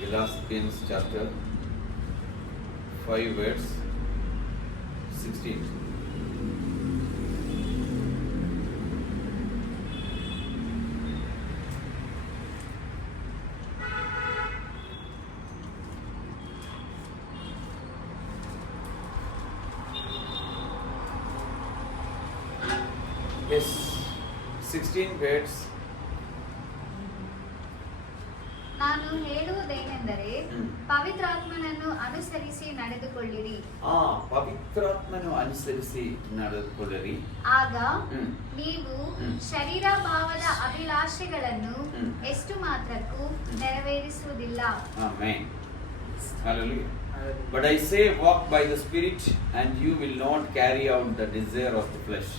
Galatians chapter 5 verse 16. Yes, 16 words. ನಾನು ಹೇಳುವುದೇನೆಂದರೆ ಪವಿತ್ರಾತ್ಮನನ್ನು ಅನುಸರಿಸಿ ನಡೆದುಕೊಳ್ಳಿರಿ. ಪವಿತ್ರಾತ್ಮನು ಅನುಸರಿಸಿ ನಡೆದುಕೊಳ್ಳಿರಿ. ಆಗ ನೀವು ಶರೀರ ಭಾವದ ಅಭಿಲಾಷೆಗಳನ್ನು ಎಷ್ಟು ಮಾತ್ರಕ್ಕೂ ನೆರವೇರಿಸುವುದಿಲ್ಲ. Amen. Hallelujah. But I say, walk by the Spirit, and you will not carry out the desire of the flesh.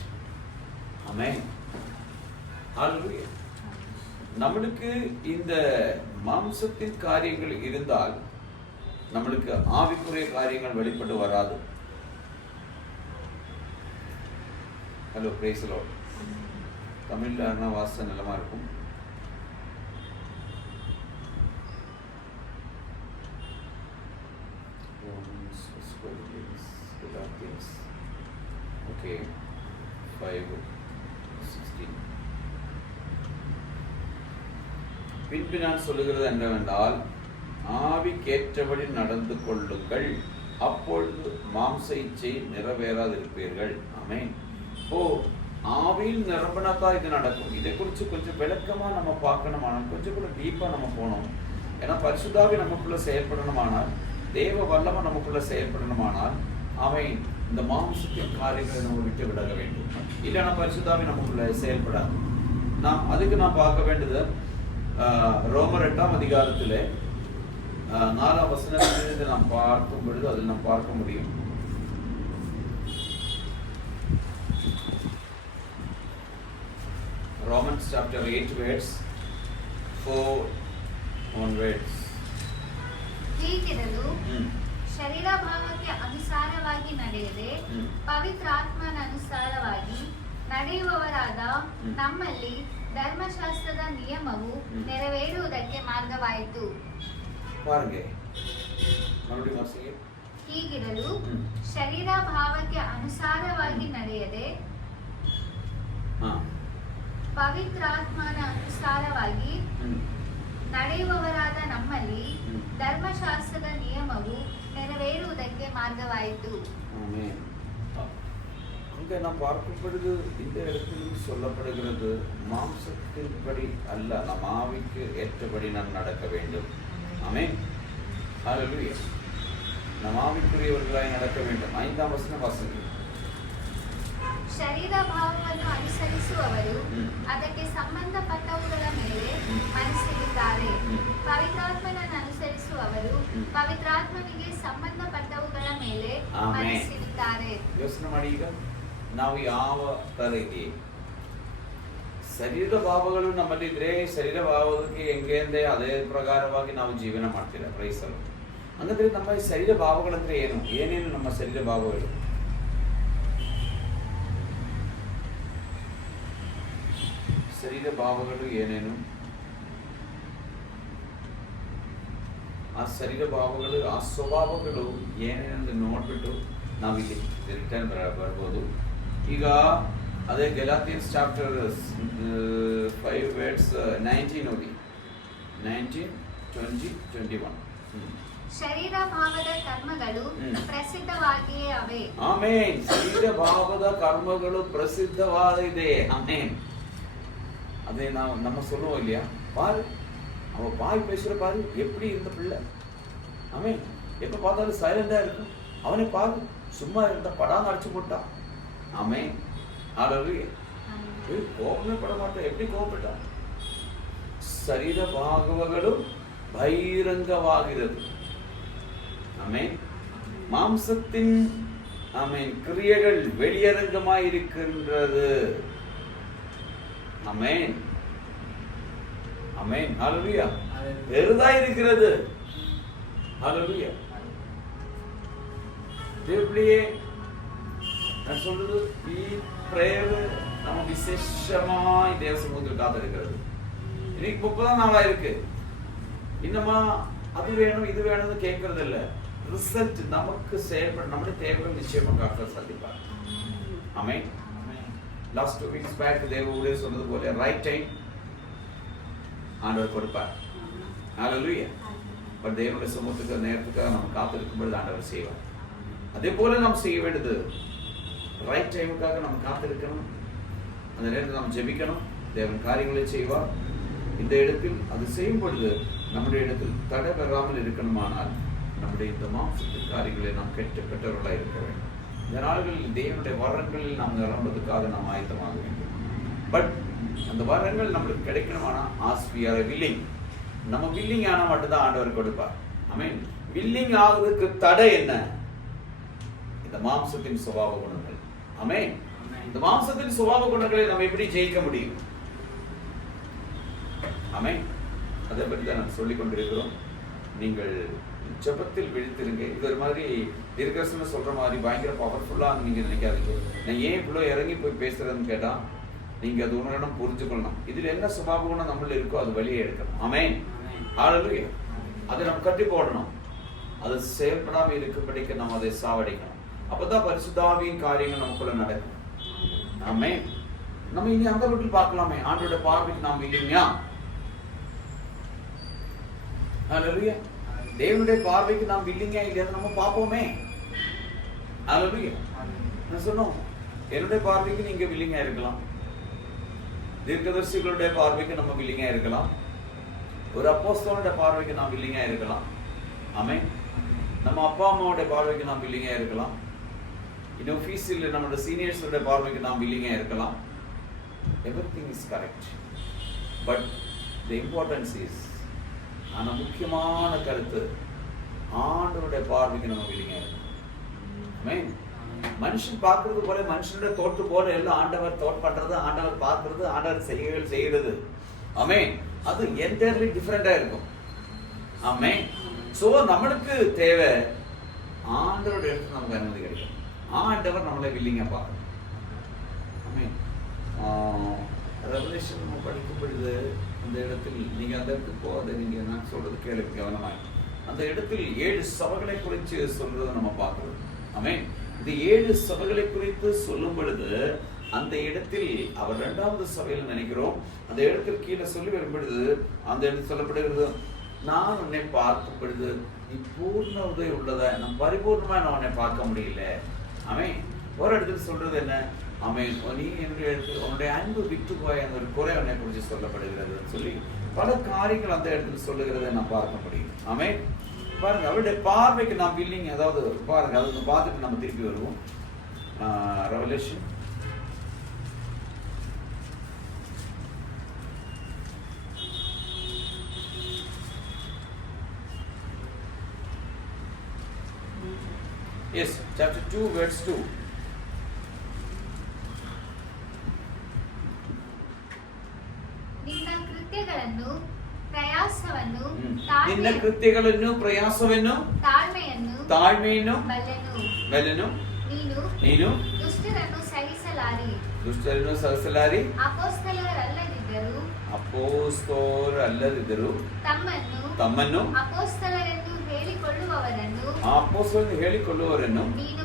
Amen. Hallelujah. நம்மளுக்கு இந்த மாம்சத்தின் காரியங்கள் இருந்தால் நம்மளுக்கு ஆவிக்குரிய காரியங்கள் வெளிப்பட்டு வராது. Hello, price the Lord. தமிழ்ல அண்ணா வாச நிலமா இருக்கும். ஓகே, 5:16. பின்பு நான் சொல்லுகிறது என்னவென்றால், ஆவிக்கேற்றபடி நடந்து கொள்ளுங்கள், அப்பொழுது மாம்ச இச்சை நிறைவேறாதிருப்பீர்கள். ஆமென். ஆவியில் நிரம்பினாதான் இது நடக்கும். இதை குறித்து கொஞ்சம் விளக்கமா நம்ம பார்க்கணுமானால், கொஞ்சம் கூட டீப்பா நம்ம போனோம். ஏன்னா பரிசுத்தாவி நமக்குள்ள செயல்படணுமானால், தேவ வல்லமை நமக்குள்ள செயல்படணுமானால், அவன் இந்த மாம்சத்தின் காரியங்களை நம்ம விட்டு விட வேண்டும். இல்லைன்னா பரிசுத்தாவி நமக்குள்ள செயல்படாது. அதுக்கு நான் பார்க்க வேண்டியது ரோமர் 8ஆம் அதிகாரத்திலே 4ஆம் வசனத்திலிருந்து நாம் பார்க்கும் பொழுது அதில் நாம் பார்க்க முடியும். Romans chapter 8 verse 4 onwards. ಹೀಗಿರಲು ಶರೀರ ಭಾವಕ್ಕೆ ಅನುಸಾರವಾಗಿ ನಡೆಯದೆ ಪವಿತ್ರಾತ್ಮನನುಸಾರವಾಗಿ ನಡೆಯುವವರಾದ ನಮ್ಮಲ್ಲಿ ಧರ್ಮಶಾಸ್ತ್ರದ ನಿಯಮವು ನೆರವೇರುವುದಕ್ಕೆ ಮಾರ್ಗವಾಯಿತು. ಹೀಗಿರಲು ಶರೀರ ಭಾವಕ್ಕೆ ಅನುಸಾರವಾಗಿ ನಡೆಯದೆ ಪವಿತ್ರಾತ್ಮನ ಅನುಸಾರವಾಗಿ ನಡೆಯುವವರಾದ ನಮ್ಮಲ್ಲಿ ಧರ್ಮಶಾಸ್ತ್ರದ ನಿಯಮವು ನೆರವೇರುವುದಕ್ಕೆ ಮಾರ್ಗವಾಯಿತು. நாம் பார்க்கும் பொழுது இந்த இடத்திலும் சொல்லப்படுகிறது, மாம்சத்தின்படி அல்ல, நம் ஆவிக்கு ஏற்றபடி நாம் நடக்க வேண்டும். ஆமென். ஹல்லேலூயா. நம் ஆவிக்குரியவர்களாய் நடக்க வேண்டும். 5ஆம் வசனம் வாசிங்க. ಶರೀರ ಭಾವವನ್ನು ಅನುಸರಿಸುವವರು ಅದಕ್ಕೆ ಸಂಬಂಧಪಟ್ಟವುಗಳ ಮೇಲೆ ಮನಸ್ಸಿಡುತ್ತಾರೆ. ಪವಿತ್ರಾತ್ಮನನ್ನು ಅನುಸರಿಸುವವರು ಪವಿತ್ರಾತ್ಮನಿಗೆ ಸಂಬಂಧಪಟ್ಟವುಗಳ ಮೇಲೆ ಮನಸ್ಸಿಡುತ್ತಾರೆ. ಯೋಚನೆ ಮಾಡಿ, ಈಗ ನಾವು ಯಾವ ತರ ಇದೆ, ಶರೀರ ಭಾವಗಳು ನಮ್ಮಲ್ಲಿದ್ರೆ ಶರೀರ ಭಾವಕ್ಕೆ ಹೆಂಗೆ ಅಂದ್ರೆ ಅದೇ ಪ್ರಕಾರವಾಗಿ ನಾವು ಜೀವನ ಮಾಡ್ತೀರ. ಪ್ರೈಸಲು ಹಂಗಂದ್ರೆ ನಮ್ಮ ಶರೀರ ಭಾವಗಳಂದ್ರೆ ಏನೇನು ನಮ್ಮ ಶರೀರ ಭಾವಗಳು? ಶರೀರ ಭಾವಗಳು ಏನೇನು? ಆ ಶರೀರ ಭಾವಗಳು, ಆ ಸ್ವಭಾವಗಳು ಏನೇನೆಂದು ನೋಡ್ಬಿಟ್ಟು ನಾವಿಲ್ಲಿ ರಿಟರ್ನ್ ಬರ್ಬೋದು. ಈಗ ಅದೇ ಗಲಾತಿಯನ್ಸ್ ಚಾಪ್ಟರ್ 5 ವರ್ಸ್ 19 ನೋಡಿ. 19, 20, 21. ಶರೀರ ಭಾವದ ಕರ್ಮಗಳು ಪ್ರಸಿದ್ಧವಾಗಿಯೇ ಅವೆ. ಆಮೆನ್. ಶರೀರ ಭಾವದ ಕರ್ಮಗಳು ಪ್ರಸಿದ್ಧವಾಗಿದೆ. ಆಮೆನ್. அதே நம்ம சொல்லுவோம் இல்லையா, பாரு அவ பாய் பேசுற பாரு எப்படி இருந்த பிள்ளை. ஆமென். எப்ப பார்த்தாலும் சைலண்டா இருக்கும். அவனை பாரு சும்மா இருந்தா படாம அடிச்சு போட்டான். ஆமென். ஹல்லேலூயா. கோபமே பட மாட்டான். எப்படி கோபப்பட்டான்? ಶರೀರ ಭಾಗಗಳು பகிரங்கவாகிறது. ஆமென். மாம்சத்தின் ஆமென் கிரியைகள் வெளியரங்கமாய் இருக்கின்றது. ஆமென். ஆமென். ஹல்லேலூயா. பெரிதா இருக்கிறது. ஹல்லேலூயா. தேவப்பிள்ளையே, நான் சொல்றது பிரேயர் நம்ம விசேஷமாய் தேவ சமூகத்தில் காத்திருக்கிறது. இன்னைக்கு 30 நாளா இருக்கு. இன்னமா அது வேணும் இது வேணும்னு கேட்கறது இல்ல. ரிசல்ட் நமக்கு செயல்பட நம்முடைய தேவைகள் நிச்சயமா கர்த்தர் சந்திப்பார். ஆமென். லாஸ்ட் 2 வீக்ஸ் பேக் தேவ ஊழியர் சொன்னது போல ரைட் டைம் ஆண்டவர் கொடுப்பார். ஹalleluya. பட் தேவனுடைய சமூகத்துக்கு நேரத்துக்காக நம்ம காத்திருக்கும் பொழுது ஆண்டவர் செய்வார். அதே போல நாம் செய்ய வேண்டியது ரைட் டைமுக்காக நம்ம காத்திருக்கணும். அந்த நேரத்தில் நாம் ஜெபிக்கணும். தேவன் காரியங்களை செய்வார். இந்த இடத்தில் அது செய்யும் பொழுது நம்முடைய இடத்தில் தடை பெறாமல் இருக்கணுமானால் நம்முடைய இந்த மாம்சத்தின் காரியங்களை நாம் கெட்டவர்களாக இருக்க வேண்டும். இந்த நாள்களில் தேவனுடைய வரங்களில் நாம் நிரம்புவதற்காக நாம் ஆயத்தமாக வேண்டும். பட் அந்த வரங்கள் நம்மளுக்கு கிடைக்கணுமானா ஆஸ்பியார வில்லிங். நம்ம வில்லிங் ஆனா மட்டும்தான் ஆண்டவர் கொடுப்பார். ஆமென். வில்லிங் ஆகுவதற்கு தடை என்ன? இந்த மாம்சத்தின் சுபாவ குணங்கள். ஆமென். இந்த மாம்சத்தின் சுபாவ குணங்களை நம்ம எப்படி ஜெயிக்க முடியும்? ஆமென். அதை பற்றி தான் நாம் சொல்லிக் கொண்டிருக்கிறோம். நீங்கள் ஜெபத்தில் விழித்திருங்க. இது ஒரு மாதிரி தீர்க்கதரிசனம் சொல்ற மாதிரி பயங்கர பவர்ஃபுல்லாக நீங்க நினைக்காதீங்க. நான் ஏன் இவ்வளோ இறங்கி போய் பேசுறதுன்னு கேட்டா நீங்க அது உணரணும், புரிஞ்சுக்கொள்ளணும். இதுல என்ன சுபாவ குணம் நம்மள இருக்கோ அது வெளியே எடுக்கணும். ஆமென். ஹalleluya. அதை நம்ம கட்டி போடணும். அது செயல்படாமல் இருக்கும்படிக்கு நம்ம அதை சாவடிக்கணும். அப்பதான் பரிசுத்தாவியின் காரியங்கள் நமக்குள்ள நடக்கும். ஆமென். நம்ம இனி அந்த வீட்டில் பார்க்கலாமே, ஆண்டோட பார்வைக்கு நாம் இல்லையா? ஹalleluya. தேவனுடைய பார்வைக்கு நாம் இல்லையா இல்லையா நம்ம பார்ப்போமே. ஹalleluya. நான் சொன்னோம், என்னுடைய பார்வைக்கு நீங்க வில்லிங்கா இருக்கலாம், தீர்க்கதரிசிகளுடைய பார்வைக்கு நம்ம வில்லிங்கா இருக்கலாம், ஒரு அப்போஸ்தலனுடைய பார்வைக்கு நாம் வில்லிங்கா இருக்கலாம். ஆமென். நம்ம அப்பா அம்மாவுடைய பார்வைக்கு நாம் வில்லிங்கா இருக்கலாம். இன்னும் ஆபீஸில் நம்மளோட சீனியர்ஸோட பார்வைக்கு நாம் வில்லிங்கா இருக்கலாம். Everything is correct. But the importance is, ஆனா முக்கியமான கருத்து ஆண்டவருடைய பார்வைக்கு நம்ம வில்லிங்கா இருக்கணும். ஆமென். மனுஷன் பார்க்கறது போல, மனுஷனுடைய தோற்று போல எல்லாம் ஆண்டவர் தோட் பண்றது, ஆண்டவர் பார்க்கறது, ஆண்டவர் செய்கைகள் செய்யறது. ஆமென். அது என்டையர்லி டிஃபரெண்டா இருக்கும். ஆமென். சோ நம்மளுக்கு தேவை ஆண்டவரோட இடத்துல நமக்கு அனுமதி கிடைக்கும். ஆண்டவர் நம்மளை வில்லிங்கா பார்க்கணும். ஆமென். ரெவலேஷன் நம்ம படிக்கும் பொழுது அந்த இடத்தில் நீங்க அந்த இடத்துக்கு போகாத, நீங்க நான் சொல்றது கேள்வி கவனமாய். அந்த இடத்தில் 7 சபைகளை குறித்து சொல்றதை நம்ம பார்க்கிறோம். ஆமென். இந்த 7 சபைகளை குறித்து சொல்லும் பொழுது அந்த இடத்தில் அவர் 2வது சபையில நினைக்கிறோம், அந்த இடத்தில் கீழே சொல்லி வரும் பொழுது அந்த இடத்தில் சொல்லப்படுகிறது, நான் உன்னை பார்க்கும் பொழுது நீ பூர்ண உதவி உள்ளதா, நான் பரிபூர்ணமா நான் உன்னை பார்க்க முடியல. ஆமென். ஒரு இடத்துல சொல்றது என்ன? ஆமென். நீ என்னுடைய இடத்துல உன்னுடைய அன்பு விட்டு போய் அந்த ஒரு குறை உன்னை குறித்து சொல்லப்படுகிறது சொல்லி பல காரியங்கள் அந்த இடத்துல சொல்லுகிறத நான் பார்க்க முடியும். ஆமென். பாருங்க, அவருடைய பார்வைக்கு நாம் வில்லிங். அதாவது பாருங்க, அதை பார்த்துட்டு நம்ம திருப்பி வருவோம். Revelation Yes, chapter 2 verse 2. ನಿನ್ನ ಕೃತ್ಯಗಳನ್ನು ಪ್ರಯಾಸವನ್ನು ನಿನ್ನ ಕೃತ್ಯಗಳನ್ನು ಪ್ರಯಾಸವನ್ನು ತಾಳ್ಮೆಯನ್ನು ಬಲ್ಲನು ನೀನು ದುಷ್ಟರನ್ನು ಸಹಿಸಲಾರಿ ಅಪೊಸ್ತಲರಲ್ಲದಿದ್ದರೂ ತಮ್ಮನ್ನು ಅಪೊಸ್ತಲರೆಂದು ಹೇಳಿಕೊಳ್ಳುವವರನ್ನು ನೀನು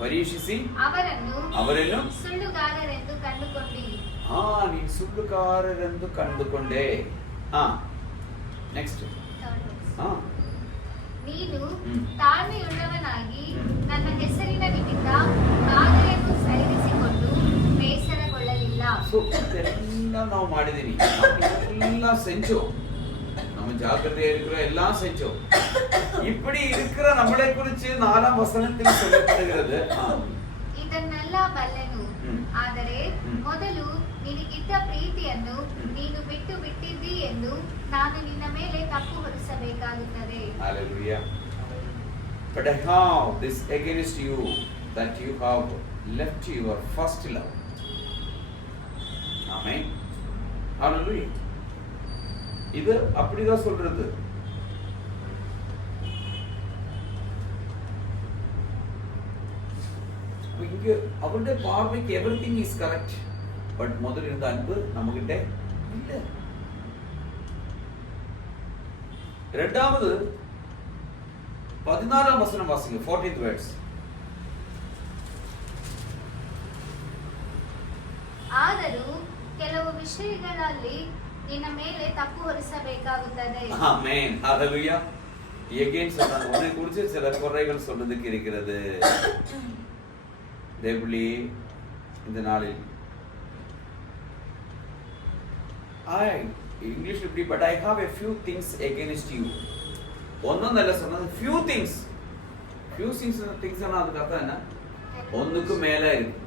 ಪರೀಕ್ಷಿಸಿ ಅವರನ್ನು ಸುಳ್ಳುಗಾರರೆಂದು ಕಂಡುಕೊಂಡಿ. ನೀನು ಸುಳ್ಳುಗಾರರೆಂದು ಕಂಡುಕೊಂಡೆ. ನೆಕ್ಸ್ಟ್, ನೀನು ತಾಳ್ಮೆಯುಳ್ಳವನಾಗಿ ನನ್ನ ಹೆಸರಿನ ನಿಮಿತ್ತ ಬಾಧೆಯನ್ನು ಸಹಿಸಿಕೊಂಡು ಬೇಸರಗೊಳ್ಳಲಿಲ್ಲ. ಇದೆಲ್ಲ ನಾವು ಮಾಡಿದೀನಿ, ಎಲ್ಲ செஞ்சோ, நம்ம ஜாக்கிரதையா இருக்கிற எல்லாம் செஞ்சோம். இப்படி இருக்கிற நம்மளை குறித்து 4ஆம் வசனத்தில் சொல்லப்படுகிறது, ಇದನ್ನೆಲ್ಲ ಬಲ್ಲೆನು, ಆದರೆ ಮೊದಲು ನಿನಗಿದ್ದ ಪ್ರೀತಿಯನ್ನು ನೀನು ಬಿಟ್ಟು ಬಿಟ್ಟಿದ್ದಿ ಎಂದು ನಾನು ನಿನ್ನ ಮೇಲೆ ತಪ್ಪು ಹೊರಿಸಬೇಕಾಗುತ್ತದೆ. Hallelujah. But I have this against you, that you have left your first love. Amen. Hallelujah. இது அப்படிதான் சொல்றது. இங்க அவருடைய பார்வைக்கு எவ்ரிதிங் இஸ் கரெக்ட். பட் முதல்ல இருந்த அன்பு நம்மகிட்ட இல்ல. இரண்டாவது 14ஆம் வசனம் வாசிங்க. 14th verse. ಆದರೂ ಕೆಲವು ವಿಷಯಗಳಲ್ಲಿ ನಿನ್ನ ಮೇಲೆ ತಪ್ಪು ಹೊರಿಸಬೇಕಾಗುತ್ತದೆ. ஆமென். ஹalleluya. again சொன்னாங்க, உன்னை குறித்து சில குறைகள் சொல்றதுக்கு இருக்கிறது. தேவலி இந்த நாளில் இங்கிலீஷ் இப்படி, but I have a few things against you. ஒன்னொன்னல்ல சொன்னது few things. few things அதுக்கு அர்த்தம் என்ன? ஒன்னுக்கு மேல இருக்கு.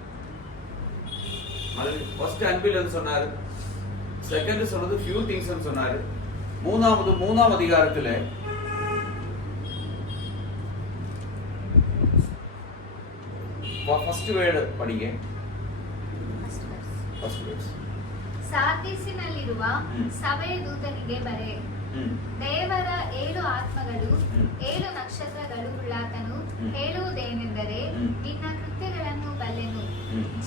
ஃபர்ஸ்ட் அன்பில் சொன்னாரு, செகண்ட் சொன்னது few things சொன்னாரு. மூணாம் அதிகாரத்துல ஃபர்ஸ்ட் வேர்ட் படிங்க. First verse. ಸಾರ್ದಿಸಿನಲ್ಲಿರುವ ಸಭೆಯ ದೂತನಿಗೆ ಬರೆ, ದೇವರ 7 ಆತ್ಮಗಳು 7 ನಕ್ಷತ್ರಗಳು ಉಳ್ಳಾತನು ಹೇಳುವುದೇನೆಂದರೆ, ನಿನ್ನ ಕೃತ್ಯಗಳನ್ನು ಬಲ್ಲೆನು,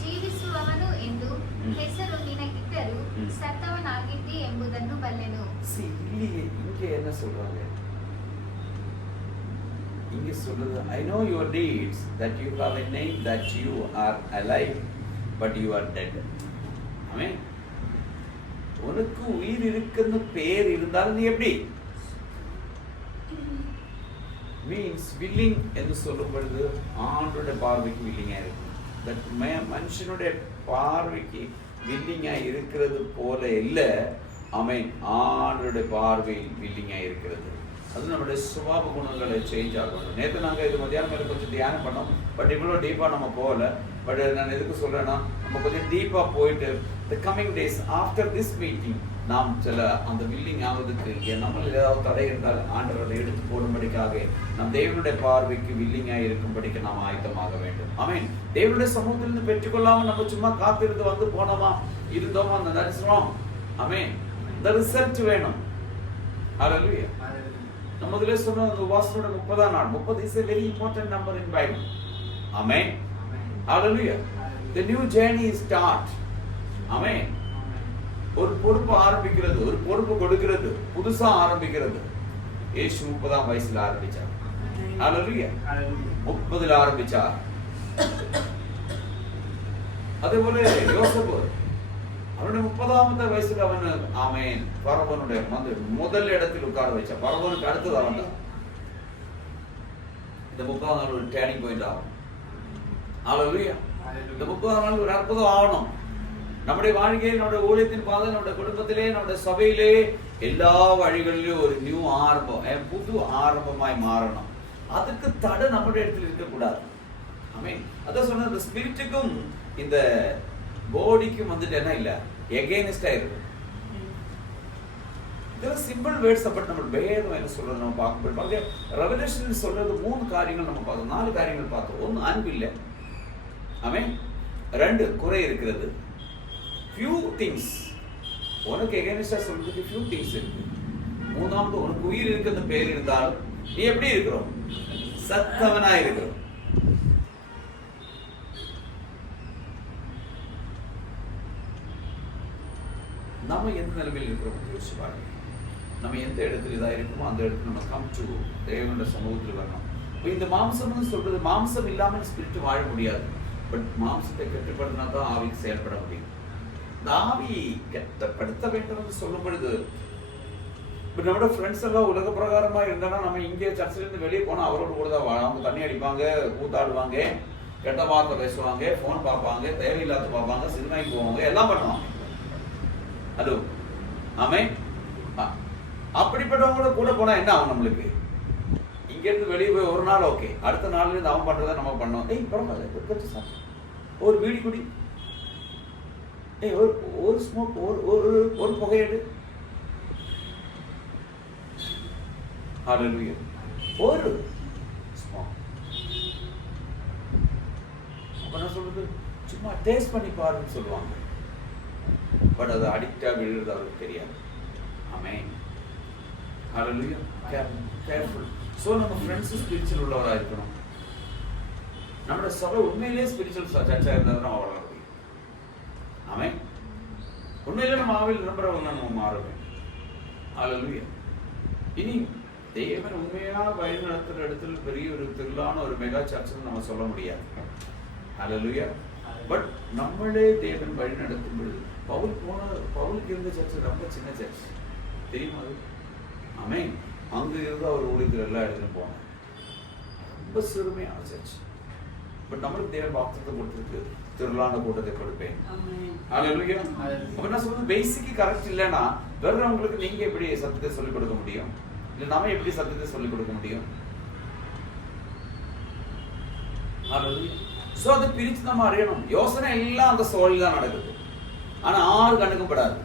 ಜೀವಿಸುವವನು ಎಂದು ಹೆಸರು ನಿನಗಿದ್ದರೂ ಸತ್ತವನಾಗಿದ್ದಿ ಎಂಬುದನ್ನು ಬಲ್ಲೆನು. இங்கே என்ன சொல்றாங்க? இங்கே சொல்றது, I know your deeds, that you have a name, that you are alive, but you are dead. ஆமென். உனக்கு உயிர் இருக்குன்னு பேர் இருந்தாலும் நீ எப்படி? மீன்ஸ் வில்லிங் என்று சொல்லும் பொழுது ஆண்டோட பார்வைக்கு வில்லிங்கா இருக்கு. தட் மனுஷனுடைய பார்வைக்கு வில்லிங்கா இருக்கிறது போல இல்லை. ஆமென். ஆண்டோட பார்வையில் வில்லிங்கா இருக்கிறது. அது நம்மளுடைய சுபாவ குணங்களை சேஞ்ச் ஆகணும். நேற்று நாங்கள் இது மத்தியானம் மேலே கொஞ்சம் தியானம் பண்ணோம், பட் இவ்வளோ டீப்பாக நம்ம போகல. பட் நான் எதுக்கு சொல்கிறேன்னா, நம்ம கொஞ்சம் டீப்பாக போயிட்டு த coming days after this meeting நாம் சில அந்த வில்லிங் ஆகுறதுக்கு நம்மள ஏதாவது தடை இருந்தால் ஆண்டவரை எடுத்து போடும்படிக்காக நம் தேவனுடைய பார்வைக்கு வில்லிங்காக இருக்கும்படிக்கு நாம் ஆயத்தமாக வேண்டும். ஆமென். தேவனுடைய சமூகத்திலிருந்து பெற்றுக்கொள்ளாமல் நம்ம சும்மா காத்திருந்து வந்து போனோமா இருந்தோமா, அந்த தரிசனம். ஆமென். இந்த ரிசல்ட் வேணும். ஹல்லேலூயா. நம்ம முதல்ல சொன்ன அந்த வாசனோட 30ஆம் நாள், 30 is a very important number in Bible. Amen. Hallelujah. The new journey is start. Amen. ஒரு பொறுப்பு ஆரம்பிக்கிறது, ஒரு பொறுப்பு கொடுக்கிறது, புதுசா ஆரம்பிக்கிறது. இயேசு 30ஆம் வயசுல ஆரம்பிச்சார். Hallelujah. 30ல ஆரம்பிச்சார். அதே போல யோசேப்பு அவனுடைய 30ஆவது வயசுல அவன் ஆமென் பரவனுடைய முதல் இடத்தில் உட்கார வச்சா. பரவனுக்கு அடுத்தது அவன் தான். இந்த 30ஆம் நாள் ஒரு டேர்னிங் பாயிண்ட் ஆகும். ஹல்லேலூயா. இந்த 30ஆம் நாள் ஒரு அற்புதம் ஆகணும். நம்முடைய வாழ்க்கையில், நம்முடைய ஊழியத்தின் பாதை, நம்முடைய குடும்பத்திலே, நம்முடைய சபையிலே, எல்லா வழிகளிலும் ஒரு நியூ ஆரம்பம், புது ஆரம்பமாய் மாறணும். அதுக்கு தடை நம்முடைய இடத்துல இருக்கக்கூடாது. ஆமென். அதான் சொன்ன இந்த ஸ்பிரிட்டுக்கும் இந்த பாடிக்கும் வந்துட்டு என்ன இல்லை, எகெயின்ஸ்டா இருக்கு. இதெல்லாம் சிம்பிள் வேர்ட்ஸ். பட் நம்ம வேதம் என்ன சொல்றது நம்ம பார்க்கும்போது ரெவல்யூஷன் சொல்றது 3 காரியங்கள் நம்ம பார்த்தோம், 4 காரியங்கள் பார்த்தோம். 1 அன்பு இல்லை. ஆமென். 2 குறை இருக்கிறது. few things உனக்கு எகெயின்ஸ்டா சொல்றதுக்கு few things இருக்கு. 3வது உனக்கு உயிர் இருக்குன்னு பேர் இருந்தாலும் நீ எப்படி இருக்கிறோம்? சத்தவனா இருக்கிறோம். நம்ம எந்த நிலைமையில் இருக்கிறோம் யோசிச்சு பாருங்க. நம்ம எந்த இடத்துல இதாக இருக்குமோ அந்த இடத்துல நம்ம கம் டு தேவனுடைய சமூகத்தில் வரணும். இப்போ இந்த மாம்சம்னு சொல்றது, மாம்சம் இல்லாமல் ஸ்பிரிட் வாழ முடியாது. பட் மாம்சத்தை கட்டுப்படுத்தினா தான் ஆவிக்கு செயல்பட முடியும். இந்த ஆவி கட்டுப்படுத்த வேண்டும் என்று சொல்லும் பொழுது, இப்போ நம்மளோட ஃப்ரெண்ட்ஸ் எல்லாம் உலக பிரகாரமாக இருந்தானா நம்ம இங்கே சர்ச்சிலேருந்து வெளியே போனால் அவரோட கூட தான் அவங்க தண்ணி அடிப்பாங்க, கூத்தாடுவாங்க, கெட்ட வார்த்தை பேசுவாங்க, ஃபோன் பார்ப்பாங்க, தேவையில்லாத பார்ப்பாங்க, சினிமாக்கு போவாங்க, எல்லாம் பண்ணுவாங்க. ஹலோ. ஆமென். அப்படிப்பட்டவங்கள கூட போனா என்ன ஆகும்? நம்மளுக்கு இங்கேருந்து வெளியே போய் ஒரு நாள் ஓகே, அடுத்த நாள்ல இருந்து அவன் பண்றதை நம்ம பண்ணோம். பரவாயில்ல, ஒரு பீடி குடி, ஒரு ஸ்மோக், ஒரு புகையெடு. ஹல்லேலூயா. ஒரு ஸ்மோக். அப்ப நான் சொல்றது சும்மா டேஸ்ட் பண்ணி பாருன்னு சொல்லுவாங்க. பட் அது அடிக்டா விழுறது அவருக்கு தெரியாது. ஆமென். ஹல்லேலூயா. கேர்ஃபுல். சோ நம்ம ஃப்ரெண்ட்ஸ் ஸ்பிரிச்சுவல் உள்ளவரா இருக்கணும். நம்மளோட சபை உண்மையிலேயே ஸ்பிரிச்சுவல் சர்ச்சா இருந்தா நம்ம வளர முடியும். ஆமென். உண்மையிலே நம்ம ஆவியில் நம்புறவங்க நம்ம மாறுவோம். ஹல்லேலூயா. இனி தேவன் உண்மையா வழி நடத்துற இடத்துல பெரிய ஒரு திரளான ஒரு மெகா சர்ச்சுன்னு நம்ம சொல்ல முடியாது. ஹல்லேலூயா. பட் நம்மளே தேவன் வழி நடத்தும் பொழுது பவுலுக்கு இருந்த சர்ச்சு ரொம்ப சின்ன சர்ச் தெரியுமா அது? ஆமென். அங்க இருந்து அவர் ஊழியத்தில் எல்லா இடத்துலையும் போனார். ரொம்ப சிறுமையான சர்ச். பட் நம்மளுக்கு தேவன் வாக்குத்தத்தம் கொடுத்திருக்கு, திரளான கூட்டத்தை கொடுப்பேன். ஹல்லேலூயா. அப்ப நான் சொல்றது பேசிக் கரெக்ட் இல்லைன்னா வேறவங்களுக்கு நீங்க எப்படி சத்தியத்தை சொல்லிக் கொடுக்க முடியும்? இல்ல நாம எப்படி சத்தியத்தை சொல்லிக் கொடுக்க முடியும்? ஹல்லேலூயா. சோ அதை பிரிச்சு நம்ம அறியணும். யோசனை எல்லாம் அந்த சோழில் தான் நடக்குது. ஆனா ஆறு கண்ணுக்கும் படாது.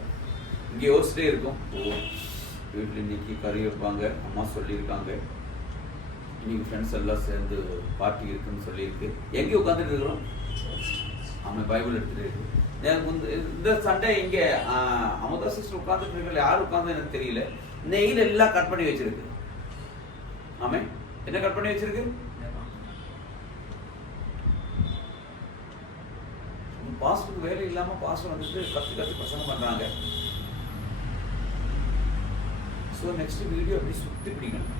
இங்க யோசிச்சுட்டே இருக்கும், வீட்டுல இன்னைக்கு கறி வைப்பாங்க, அம்மா சொல்லியிருக்காங்க, இன்னைக்கு ஃப்ரெண்ட்ஸ் எல்லாம் சேர்ந்து பார்ட்டி இருக்குன்னு சொல்லியிருக்கு. எங்கே உட்காந்துட்டு இருக்கிறோம்? அவன் பைபிள் எடுத்துட்டு இருக்கு. இந்த சண்டே இங்கே அமுதா சிஸ்டர் உட்காந்துட்டு இருக்கல, யார் உட்காந்து எனக்கு தெரியல. நெயில் எல்லாம் கட் பண்ணி வச்சிருக்கு. ஆமே, என்ன கட் பண்ணி வச்சிருக்கு? பாஸ்டருக்கு வேலை இல்லாம பாஸ்டர் வந்துட்டு கத்து பிரசங்கம் பண்றாங்க. சோ நெக்ஸ்ட் வீடியோ அப்படி சுத்தி பிடிக்கணும்.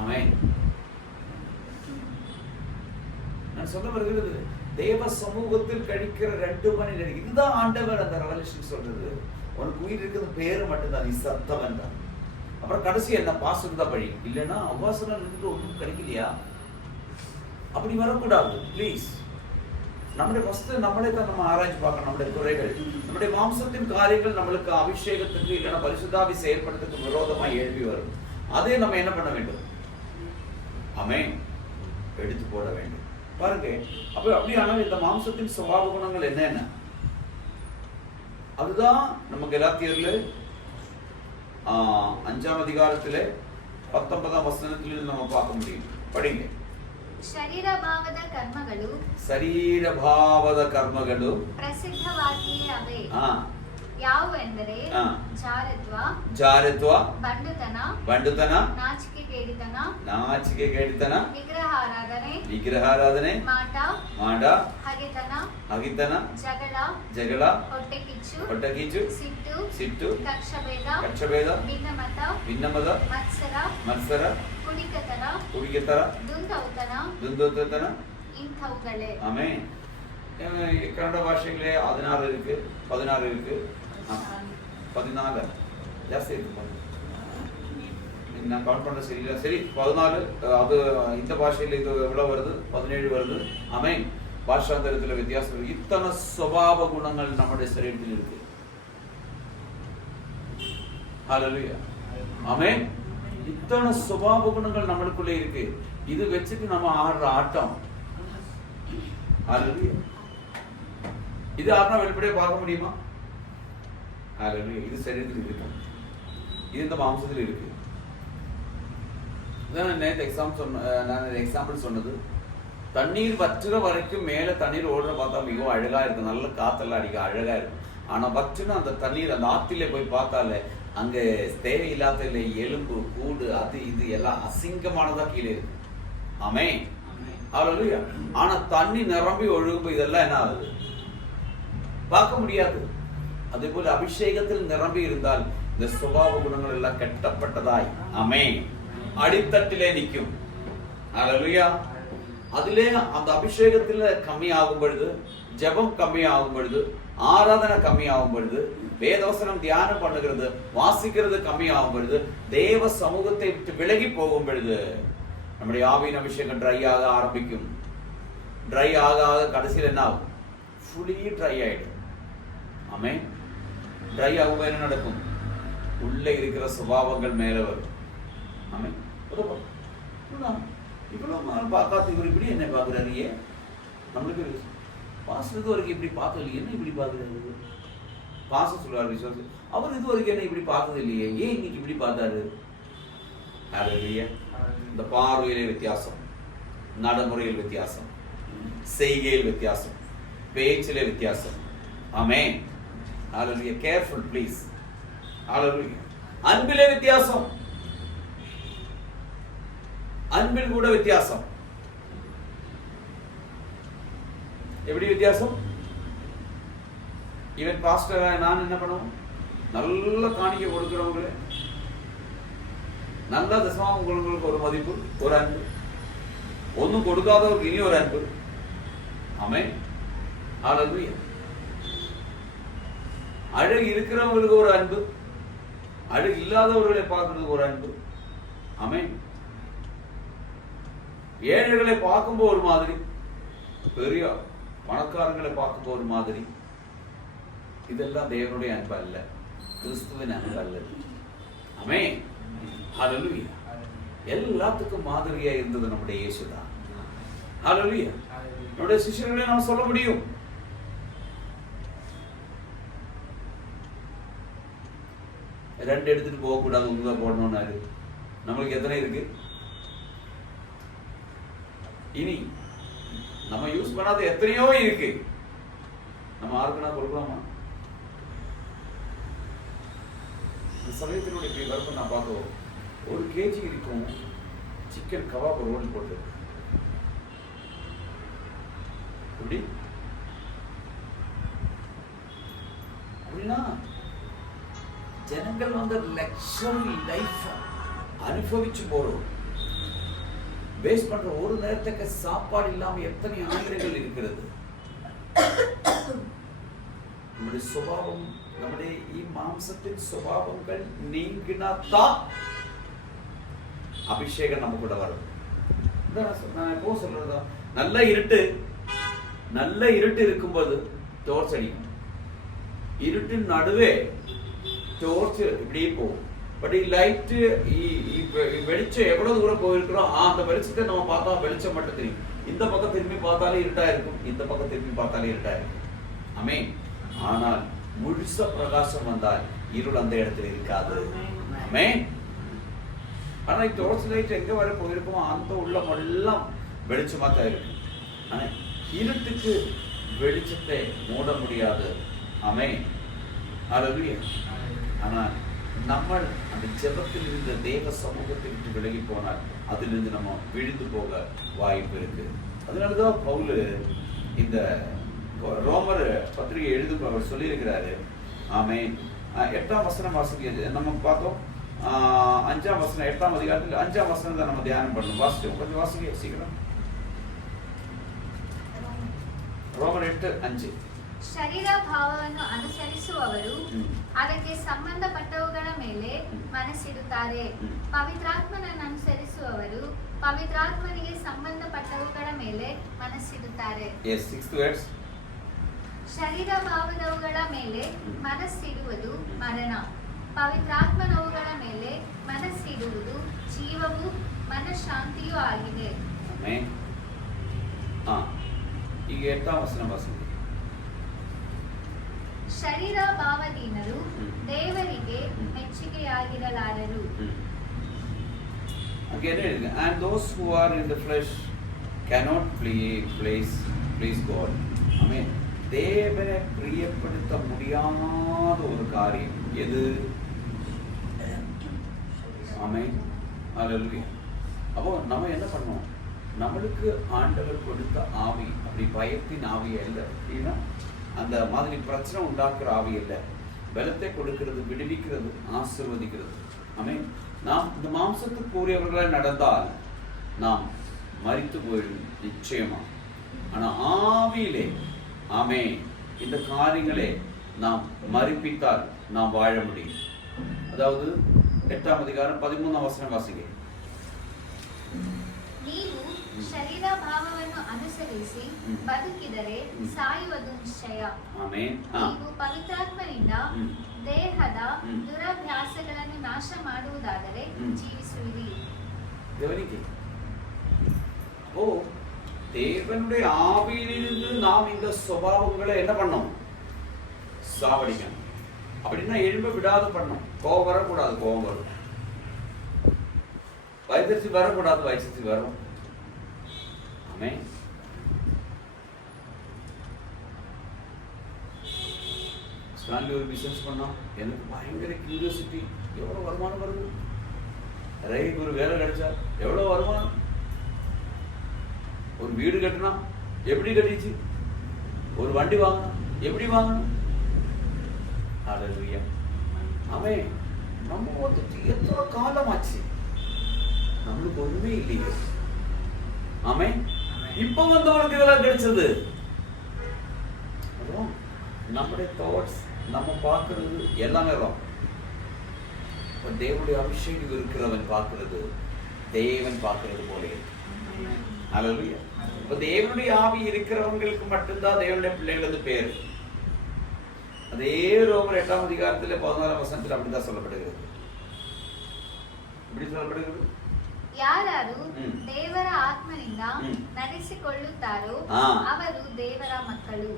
ஆமென். நான் சொல்ல வருகிறது, தேவ சமூகத்தில் கழிக்கிற 2 மணி நேரம், இதுதான் ஆண்டவர் அந்த ரெவல்யூஷன் சொல்றது. உனக்கு உயிர் இருக்கிறது பேரு மட்டும்தான், நீ சத்தவன் தான். அப்புறம் கடைசி என்ன? பாஸ்டர் தான் பழி. இல்லைன்னா அவாசனம் இருந்துட்டு ஒன்றும் கிடைக்கலையா? அப்படி வரக்கூடாது ப்ளீஸ். நம்முடைய ஃபர்ஸ்ட் நம்மளே தான் நம்ம ஆராய்ச்சி பார்க்கணும். நம்முடைய குறைகள், நம்முடைய மாம்சத்தின் காரியங்கள் நம்மளுக்கு அபிஷேகத்துக்கு இல்லைன்னா பரிசுத்தாவி செயல்படுறதுக்கு விரோதமா எழுப்பி வரும். அதே நம்ம என்ன பண்ண வேண்டும்? ஆமென், எடுத்து போட வேண்டும். பாருங்க, அப்ப அப்படியானால் இந்த மாம்சத்தின் சுபாவ குணங்கள் என்னென்ன? அதுதான் நம்ம கலாத்தியர்ல 5ஆம் அதிகாரத்திலே 19ஆம் வசனத்தில் நம்ம பார்க்க முடியும். படிங்க. ಶರೀರಭಾವದ ಕರ್ಮಗಳು ಪ್ರಸಿದ್ಧವಾಗಿಯೇ ಅವೆ. ಯಾವುವೆಂದರೆ ಜಾರತ್ವ, ಬಂಡುತನ, ನಾಚಿಕೆಗೇಡಿತನ, ವಿಗ್ರಹಾರಾಧನೆ, ಮಾಟ, ಹಗೆತನ, ಜಗಳ, ಹೊಟ್ಟೆಕಿಚ್ಚು, ಸಿಟ್ಟು, ಕಕ್ಷಭೇದ, ಭಿನ್ನಮತ, ಮತ್ಸರ, ಕುಡಿಕೆತನ, ದುಂದೌತನ, ಇಂಥವುಗಳೇ. ಆಮೆನ್. கன்னட பாஷைகளே 16 இருக்கு, 14 ஜாஸ்தி இருக்கு. நான் கவுண்ட் பண்ண சரியில்லை. சரி, 14. அது இந்த பாஷையில் இது எவ்வளவு வருது? 17 வருது. ஆமென். பாஷாந்தரத்தில் வித்தியாசம் இருக்கு. இத்தனை சுபாவ குணங்கள் நம்முடைய சரீரத்தில் இருக்கு. ஹல்லேலூயா. ஆமென். இத்தனை சுபாவ குணங்கள் நம்மளுக்குள்ளே இருக்கு. இது வச்சுட்டு நம்ம ஆடுற ஆட்டம். ஹல்லேலூயா. இது யாருன்னா வெளிப்படையா பார்க்க முடியுமா? ஹல்லேலூயா. இது சரீரத்தில் இருக்கு, இது இந்த மாம்சத்தில் இருக்கு. நேற்று எக்ஸாம்பிள் சொன்னது, தண்ணீர் வற்றுற வரைக்கும் மேல தண்ணீர் ஓடுற பார்த்தா மிகவும் அழகா இருக்கு, நல்ல காத்தெல்லாம் அடிக்க அழகா இருக்கு. ஆனா வற்றுனா அந்த தண்ணீர் அந்த ஆத்திலே போய் பார்த்தாலே அங்க தேவையில்லாத இல்லை, எலும்பு கூடு அது இது எல்லாம் அசிங்கமானதா கீழே இருக்கு. ஆமென். ஹல்லேலூயா. ஆனா தண்ணி நிரம்பி ஒழுகும் இதெல்லாம் என்ன ஆகுது? பார்க்க முடியாது. அதே போல அபிஷேகத்தில் நிரம்பி இருந்தால் இந்த சுபாவ குணங்கள் எல்லாம் கட்டப்பட்டதாய் ஆமென் அடித்தட்டிலே நிற்கும். ஹல்லேலூயா. அதிலே அந்த அபிஷேகத்தில் கம்மியாகும் பொழுது, ஜெபம் கம்மியாகும் பொழுது, ஆராதனை கம்மியாகும் பொழுது, வேதவசனம் தியானம் பண்ணுகிறது வாசிக்கிறது கம்மியாகும் பொழுது, தேவ சமூகத்தை விட்டு விலகி போகும் பொழுது நம்முடைய ஆவியின் அபிஷேகம் ட்ரை ஆக ஆரம்பிக்கும். ட்ரை ஆக ஆக கடைசியில் என்ன ஆகும்? ஃபுல்லி ட்ரை ஆயிடும். ஆமென். ட்ரை ஆகும் என்ன நடக்கும்? உள்ளே இருக்கிற சுபாவங்கள் மேல வரும். ஆமென். இவ்வளவு பார்க்காத இவர் இப்படி என்ன பார்க்குறாரு? ஏன் நம்மளுக்கு பாஸ்டர் இது வரைக்கும் இப்படி பார்த்தது என்ன இப்படி பார்க்குறாரு? பாஸ்டர் சொல்றாரு விசுவாசி, அவர் இது வரைக்கும் என்ன இப்படி பார்த்தது இல்லையே, ஏன் இன்னைக்கு இப்படி பார்த்தாரு? ஹல்லேலூயா. இந்த பார்வையிலே வித்தியாசம், நடைமுறையில் வித்தியாசம், செய்கையில் வித்தியாசம், பேச்சிலே வித்தியாசம். Amen. Hallelujah. Careful please. Hallelujah. அன்பிலே வித்தியாசம், அன்பில் கூட வித்தியாசம். எப்படி வித்தியாசம்? இவன் பாஸ்டர் நான் என்ன பண்ணுவோம்? நல்ல காணிக்கை கொடுக்கிறவங்களே நல்ல தசமாவும் குணங்களுக்கு ஒரு மதிப்பு, ஒரு அன்பு. ஒன்றும் கொடுக்காதவருக்கு இனி ஒரு அன்பு. ஆமென். ஹல்லேலூயா. அழகு இருக்கிறவங்களுக்கு ஒரு அன்பு, அழகு இல்லாதவர்களை பார்க்கறதுக்கு ஒரு அன்பு. ஆமென். ஏழைகளை பார்க்கும்போது ஒரு மாதிரி, பெரிய பணக்காரங்களை பார்க்கும்போது ஒரு மாதிரி. இதெல்லாம் தேவனுடைய அன்பு அல்ல, கிறிஸ்துவின் அன்பு அல்ல. ஆமென். ஹல்லேலூயா. எல்லாத்துக்கும் மாதிரியா இருந்தது நம்முடைய இயேசுதான். ஹல்லேலூயா. நம்முடைய சிஷ்யர்களை நாம் சொல்ல முடியும். ரெண்டு எடுத்துட்டு போக கூடாது, ஒண்ணுதான் போடணும்னாரு. நம்மளுக்கு எத்தனை இருக்கு? இனி நம்ம யூஸ் பண்ணாத எத்தனையோ இருக்கு. நம்ம யாருக்குன்னா கொடுக்கலாமா? சமயத்தினுடைய வரப்ப நான் பார்த்தோம், 1 kg இருக்கும் சிக்கன் கபாப் ரோல் போட்டு. எப்படி அப்படின்னா ஜனங்கள் வந்து லக்ஸரி லைஃப் அனுபவிச்சு போறோம். வேஸ்ட் பண்ற ஒரு நேரத்துக்கு சாப்பாடு இல்லாம எத்தனை ஆண்டுகள் இருக்கிறது. நம்முடைய சுபாவம், நம்முடைய மாம்சத்தின் சுபாவங்கள் நீங்கினாத்தான் அபிஷேகம் நம்ம கூட வரும். நான் எப்போ சொல்றதா, நல்ல இருட்டு இருக்கும்போது டோர்ச் அடிக்கும். இருட்டின் நடுவே டோர்ச் இப்படியே போகும். பட் லைட் வெளிச்சம் எவ்வளவு தூரம் போயிருக்கிறோம், அந்த வெளிச்சத்தை நம்ம பார்த்தா வெளிச்சம் மட்டும் தெரியும். இந்த பக்கம் திரும்பி பார்த்தாலே இருட்டா இருக்கும், இந்த பக்கம் திரும்பி பார்த்தாலே இருட்டா இருக்கும். ஆமென். ஆனால் முழுச பிரகாசம் வந்தால் இருள் அந்த இடத்துல இருக்காது. ஆமென். ஆனா டோர்ச் லைட் எங்க வர போயிருக்கோம், அந்த உள்ளம் எல்லாம் வெளிச்சமா தான் இருக்கும். ஆனா இருட்டுக்கு வெளிச்சத்தை மூட முடியாது. ஆமென். ஹல்லேலூயா. ஆனா நம்ம அந்த ஜெபத்தில் இருந்த தேவ சமூகத்தை விட்டு விலகி போனால் அதிலிருந்து நம்ம விழுந்து போக வாய்ப்பு இருக்கு. அதனாலதான் பவுல் இந்த ரோமர் பத்திரிகை எழுதும் அவர் சொல்லியிருக்கிறாரு. ஆமென். 8ஆம் வசனம் வாசிக்க நம்ம பார்த்தோம். 5ஆம் வசனம் 8ஆம் அதிகாரத்தில் 5ஆம் வசனம் தான் நம்ம தியானம் பண்ணணும். வாசிச்சோம், கொஞ்சம் வாசிக்க சீக்கிரம். ರೋಮರ್ 8:5. ಶರೀರ ಭಾವವನ್ನು ಅನುಸರಿಸುವವರು ಅದಕ್ಕೆ ಸಂಬಂಧಪಟ್ಟವುಗಳ ಮೇಲೆ ಮನಸ್ಸಿಡುತ್ತಾರೆ. ಪವಿತ್ರಾತ್ಮನನ್ನು ಅನುಸರಿಸುವವರು ಪವಿತ್ರಾತ್ಮನಿಗೆ ಸಂಬಂಧಪಟ್ಟವುಗಳ ಮೇಲೆ ಮನಸ್ಸಿಡುತ್ತಾರೆ. Yes, 6 words. ಶರೀರ ಭಾವದವುಗಳ ಮೇಲೆ ಮನಸ್ಸಿಡುವುದು ಮರಣ, ಪವಿತ್ರಾತ್ಮನವುಗಳ ಮೇಲೆ ಮನಸ್ಸಿಡುವುದು ಜೀವವೂ ಮನಃಶಾಂತಿಯೂ ಆಗಿದೆ. ಆಮೆನ್. ಈಗ 8ಆம் ವಚನ ವಾಸಿಸಿ. ಶರೀರ ಭಾವದೀನರು ದೇವರಿಗೆ ಮೆಚ್ಚುಗೆಯಾಗಿರಲಾರರು. And those who are in the flesh cannot please God. Amen. தேவனை பிரியப்படுத்த முடியாத ஒரு காரியம் எது? ஆமென். ஹல்லேலூயா. அப்போ நம்ம என்ன பண்ணோம்? நம்மளுக்கு ஆண்டவர் கொடுத்த ஆவி அப்படி பயத்தின் ஆவி அல்ல, ஏன்னா அந்த மாதிரி பிரச்சனை உண்டாக்குற ஆவி அல்ல. பலத்தை கொடுக்கிறது, விடுவிக்கிறது, ஆசீர்வதிக்கிறது. ஆமென். நாம் இந்த மாம்சத்துக்கு கூறியவர்களாய் நடந்தால் நாம் மரித்து போயிடும் நிச்சயமா. ஆனா ஆவியிலே ஆமென் இந்த காரியங்களை நாம் மரிப்பித்தால் நாம் வாழ முடியும். அதாவது 8ஆம் அதிகாரம் 13ஆம் வசனம் வாசிங்க. ನೀವು ಶರೀರ ಭಾವವನ್ನು ಅನುಸರಿಸಿ ಬದುಕಿದರೆ ಸಾಯುವುದು ನಿಶ್ಚಯ. ಆಮೆನ್. ನೀವು ಪವಿತ್ರಾತ್ಮನಿಂದ ದೇಹದ ದುರಭ್ಯಾಸಗಳನ್ನು ನಾಶ ಮಾಡುವುದಾದರೆ ಜೀವಿಸುವಿರಿ. தேவனுடைய ஆவியிலிருந்து நாம் இந்த சுபாவங்களை என்ன பண்ணோம்? சாவடிக்கணும். அப்படின்னா எழும்ப விடாது பண்ணணும். கோபம் வரக்கூடாது, கோபம் வரும். வயசு வரக்கூடாது, வயசு வரும். ஆமென். ஸ்டான்லி ஒரு பிசினஸ் பண்ணா, எனக்கு பயங்கர கியூரியாசிட்டி, எவ்வளவு வருமானம் வருது, ரயிலுக்கு ஒரு வேலை கிடைச்சா எவ்வளவு வருமானம், ஒரு வீடு கட்டினா எப்படி கட்டிச்சு, ஒரு வண்டி வாங்கினா எப்படி வாங்கணும். ஹல்லேலூயா. ஆமென். நம்ம வந்துட்டு எத்தனை காலம் ஆச்சு நம்மளுக்கு ஒண்ணுமே இல்லையே. ஆமே, இப்ப வந்தவனுக்கு இதெல்லாம் கிடைச்சது. நம்முடைய தாட்ஸ், நம்ம பார்க்கிறது எல்லாமே வரும். தேவனுடைய அபிஷேகம் இருக்கிறவன் பார்க்கிறது தேவன் பார்க்கிறது போல இருக்கு. அல்லேலூயா. இப்ப தேவனுடைய ஆவி இருக்கிறவங்களுக்கு மட்டும்தான் தேவனுடைய பிள்ளைகளது பேர். அதே ரோமர் 8ஆம் அதிகாரத்துல 14ஆம் வசனத்தில் அப்படிதான் சொல்லப்படுகிறது. எப்படி சொல்லப்படுகிறது? ಯಾರು ದೇವರ ಆತ್ಮನಿಂದ ನಡೆಸಿಕೊಳ್ಳುತ್ತಾರೋ ಅವರು ದೇವರ ಮಕ್ಕಳು.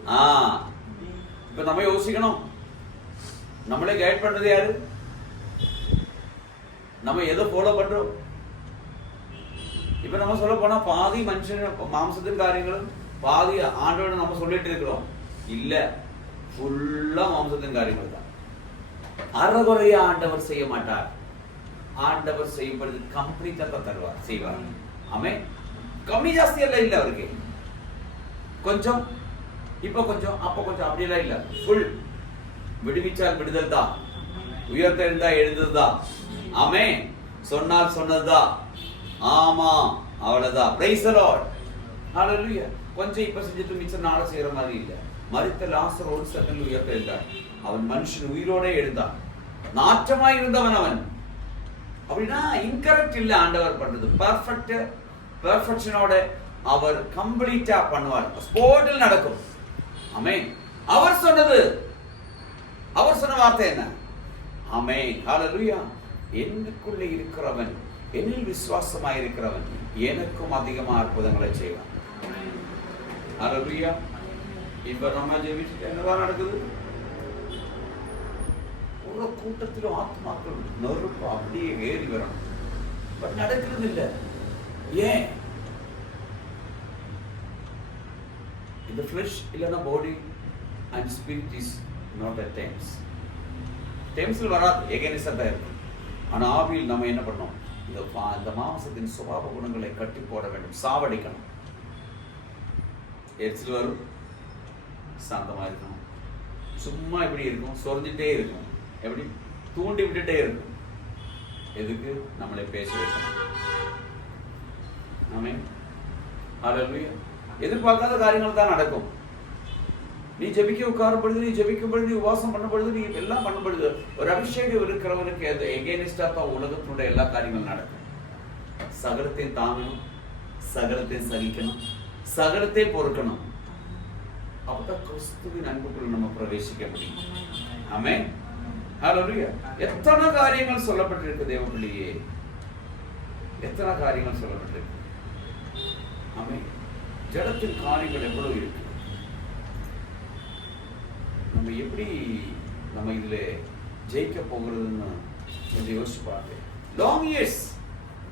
இப்ப நம்ம யோசிக்கணும், நம்மளே கைட் பண்றது யாரு? நம்ம எதை ஃபாலோ பண்றோம்? இப்ப நம்ம சொல்ல போனா பாதி மனுஷன் மாம்சத்தின் காரியங்களும் பாதி ஆண்டோட நம்ம சொல்லிட்டு இருக்கிறோம். இல்ல, ஃபுல்லா மாம்சத்தின் காரியங்கள் தான். அறகுறையா ஆண்டவர் செய்ய மாட்டார். ஆண்டவர் செய்யப்படுது கம்ப்ளீட்டா தான் தருவார், செய்வார். ஆமே, கம்மி ஜாஸ்தி எல்லாம் இல்ல அவருக்கு. கொஞ்சம், இப்ப கொஞ்சம், அப்ப கொஞ்சம், அப்படியெல்லாம் இல்ல. ஃபுல். விடுவிச்சால் விடுதல் தான், உயர்த்தெழுந்தா எழுந்ததுதான். ஆமே, சொன்னால் சொன்னதுதான். ஆமா, அவ்வளவுதான். Praise the Lord. ஹalleluya. கொஞ்சம் இப்ப செஞ்சுட்டு மிச்சம் நாளை செய்யற மாதிரி இல்ல. மரித்த லாசர் ஒரு செகண்ட் உயர்த்தெழுந்தார். அவன் மனுஷன் உயிரோட எழுந்தான். நாற்றமாய் இருந்தவன் அவன். அப்படின்னா இன்கரெக்ட் இல்ல ஆண்டவர் பண்றது. பெர்ஃபெக்ஷனோட அவர் கம்ப்ளீட்டா பண்ணுவார். ஸ்போர்ட்டில் நடக்கும். ஆமென். அவர் சொன்னது, அவர் சொன்ன வார்த்தை என்ன? ஆமென். ஹalleluya. எனக்குள்ளே இருக்கிறவன், என்னில் விசுவாசமாய் இருக்கிறவன் எனக்கும் அதிகமா அற்புதங்களை செய்வான். ஹalleluya. இப்ப நம்ம ஜெபிச்சுட்டு என்னதான் நடக்குது? ஒரு கூட்டத்திலும் ஆத்மாக்கள் நெருப்பு அப்படியே ஏறி வரணும். பட் நடக்கிறது இல்லை. ஏன்? இந்த ஃபிளஷ் இல்லைன்னா body and spirit is not at times. டைம்ஸில் வராது, எகெனிஸ்டாக தான் இருக்கும். ஆனால் ஆவியில் நம்ம என்ன பண்ணோம்? இந்த மாம்சத்தின் சுபாவ குணங்களை கட்டி போட வேண்டும், சாவடிக்கணும். எரிச்சல் வரும், சாந்தமாக இருக்கணும். சும்மா இப்படி இருக்கும், சொரிஞ்சிட்டே இருக்கும். எப்படி? தூண்டி விட்டுட்டே இருக்கும். எதுக்கு? நம்மளை பேச வைக்கணும். ஆமென். ஹalleluya. எதிர்பார்க்காத காரியங்கள் தான் நடக்கும். நீ ஜெபிக்க உட்காரும் பொழுது, நீ ஜெபிக்கும் பொழுது, நீ உபவாசம் பண்ணும் பொழுது, நீ எல்லாம் பண்ணும் பொழுது ஒரு அபிஷேகம் இருக்கிறவனுக்கு எகெனிஸ்டா தான் உலகத்தினுடைய எல்லா காரியங்களும் நடக்கும். சகலத்தை தாங்கணும், சகலத்தை சகிக்கணும், சகலத்தை பொறுக்கணும். அப்பதான் கிறிஸ்துவின் அன்புக்குள் நம்ம பிரவேசிக்க முடியும். ஆமென். ஹalleluya. எத்தனை காரியங்கள் சொல்லப்பட்டிருக்கு தேவப்பிள்ளையே, எத்தனை காரியங்கள் சொல்லப்பட்டிருக்கு. ஆமென். ஜடத்தின் காரியங்கள் எவ்வளவு இருக்கு. நம்ம எப்படி நம்ம இதுல ஜெயிக்க போகிறதுன்னு கொஞ்சம் யோசிச்சு பாருங்க. லாங் இயர்ஸ்